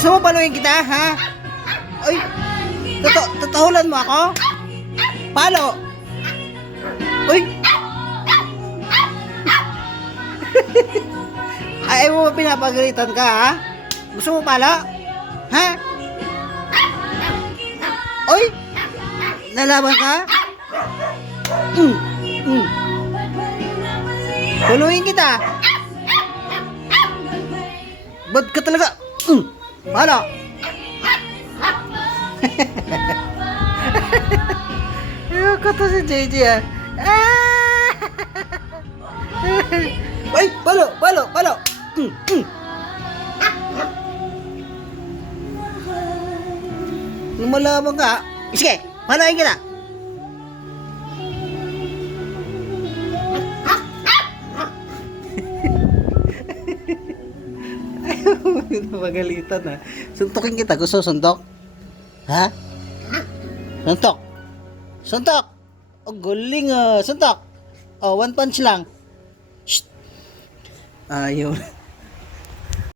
Gusto mo paluin kita, ha? Ay, tatahulan mo ako? Palo! Uy! Ay mo ba pinapagalitan ka, ha? Gusto mo palo? Ha? Uy! Lalaban ka? Paluin kita! Ba't ka talaga? Palo! Ayoko to si JJ, ah. Ay, palo, palo, palo. Lumalabang ka. Sige, palain kita. Magalitan, ha. Suntokin kita. Gusto suntok? Ha? Suntok. Suntok. Oh, galing, ah. Suntok. Oh, one punch lang. Shh. Ayaw.